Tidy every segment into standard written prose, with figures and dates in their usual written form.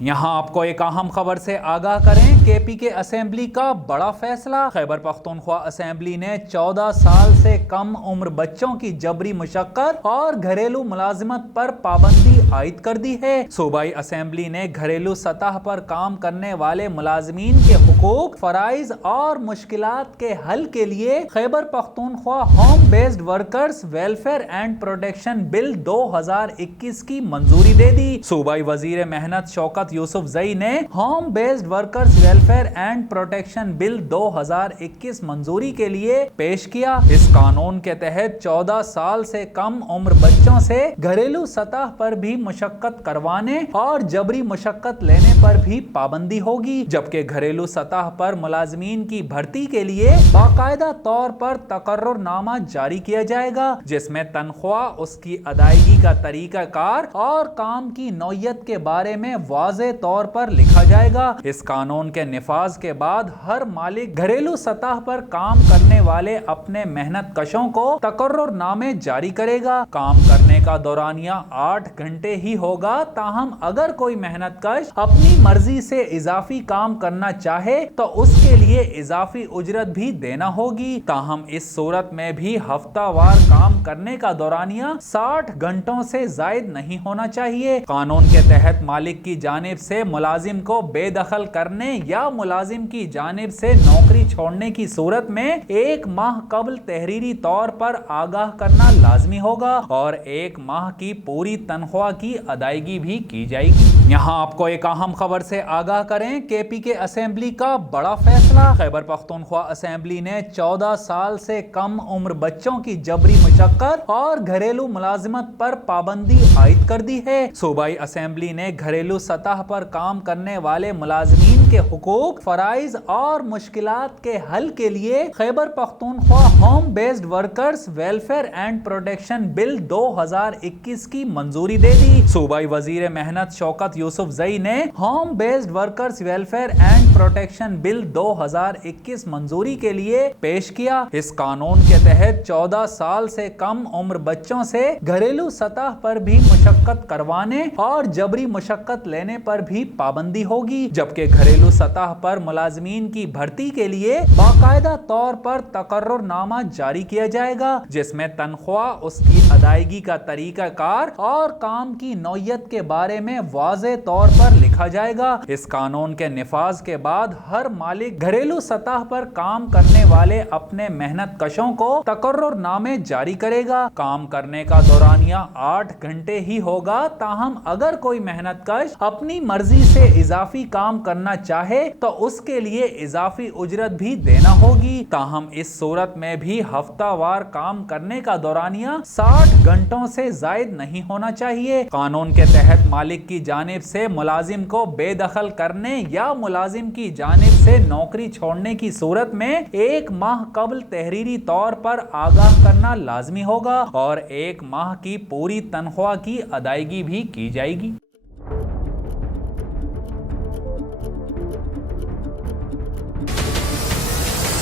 یہاں آپ کو ایک اہم خبر سے آگاہ کریں، کے پی کے اسمبلی کا بڑا فیصلہ۔ خیبر پختونخوا اسمبلی نے 14 سال سے کم عمر بچوں کی جبری مشقت اور گھریلو ملازمت پر پابندی عائد کر دی ہے۔ صوبائی اسمبلی نے گھریلو سطح پر کام کرنے والے ملازمین کے حقوق، فرائض اور مشکلات کے حل کے لیے Khyber Pakhtunkhwa home based workers welfare and protection bill 2021 کی منظوری دے دی۔ صوبائی وزیر محنت شوکت یوسف زئی نے home based workers welfare and protection bill 2021 منظوری کے لیے پیش کیا۔ اس قانون کے تحت 14 سال سے کم عمر بچوں سے گھریلو سطح پر بھی مشقت کروانے اور جبری مشقت لینے پر بھی پابندی ہوگی، جبکہ گھریلو سطح پر ملازمین کی بھرتی کے لیے باقاعدہ طور پر تقرر نامہ جاری کیا جائے گا، جس میں تنخواہ، اس کی ادائیگی کا طریقہ کار اور کام کی نوعیت کے بارے میں واضح طور پر لکھا جائے گا۔ اس قانون کے نفاذ کے بعد ہر مالک گھریلو سطح پر کام کرنے والے اپنے محنت کشوں کو تقرر نامے جاری کرے گا۔ کام کرنے کا دورانیہ 8 گھنٹے ہی ہوگا، تاہم اگر کوئی محنت کش اپنی مرضی سے اضافی کام کرنا چاہے تو اس کے لیے اضافی اجرت بھی دینا ہوگی، تاہم اس صورت میں بھی ہفتہ وار کام کرنے کا دورانیہ 60 گھنٹوں سے زائد نہیں ہونا چاہیے۔ قانون کے تحت مالک کی جانب سے ملازم کو بے دخل کرنے یا ملازم کی جانب سے نوکری چھوڑنے کی صورت میں 1 ماہ قبل تحریری طور پر آگاہ کرنا لازمی ہوگا اور 1 ماہ کی پوری تنخواہ کی ادائیگی بھی کی جائے گی۔ یہاں آپ کو ایک اہم خبر سے آگاہ کریں، کے پی کے اسمبلی کا بڑا فیصلہ۔ خیبر پختونخوا اسمبلی نے 14 سال سے کم عمر بچوں کی جبری مشقت اور گھریلو ملازمت پر پابندی عائد کر دی ہے۔ صوبائی اسمبلی نے گھریلو سطح پر کام کرنے والے ملازمین کے حقوق، فرائض اور مشکلات کے حل کے لیے Khyber Pakhtunkhwa home based workers welfare and protection bill 2021 کی منظوری دے دی۔ صوبائی وزیر محنت شوکت یوسف زئی نے home based workers welfare and protection bill 2021 منظوری کے لیے پیش کیا۔ اس قانون کے تحت 14 سال سے کم عمر بچوں سے گھریلو سطح پر بھی مشقت کروانے اور جبری مشقت لینے پر بھی پابندی ہوگی، جبکہ گھریلو سطح پر ملازمین کی بھرتی کے لیے باقاعدہ طور پر تقرر نامہ جاری کیا جائے گا، جس میں تنخواہ، اس کی ادائیگی کا طریقہ کار اور کام کی نوعیت کے بارے میں واضح طور پر لکھا جائے گا۔ اس قانون کے نفاذ کے بعد ہر مالک گھریلو سطح پر کام کرنے والے اپنے محنت کشوں کو تقرر نامے جاری کرے گا۔ کام کرنے کا دورانیہ 8 گھنٹے ہی ہوگا، تاہم اگر کوئی محنت کش اپنی مرضی سے اضافی کام کرنا چاہے تو اس کے لیے اضافی اجرت بھی دینا ہوگی، تاہم اس صورت میں بھی ہفتہ وار کام کرنے کا دورانیہ 60 گھنٹوں سے زائد نہیں ہونا چاہیے۔ قانون کے تحت مالک کی جانب سے ملازم کو بے دخل کرنے یا ملازم کی جانب سے نوکری چھوڑنے کی صورت میں 1 ماہ قبل تحریری طور پر آگاہ کرنا لازمی ہوگا اور 1 ماہ کی پوری تنخواہ کی ادائیگی بھی کی جائے گی۔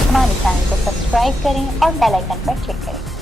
ہمارے چینل کو سبسکرائب کریں اور بیل آئیکن پر کلک کریں۔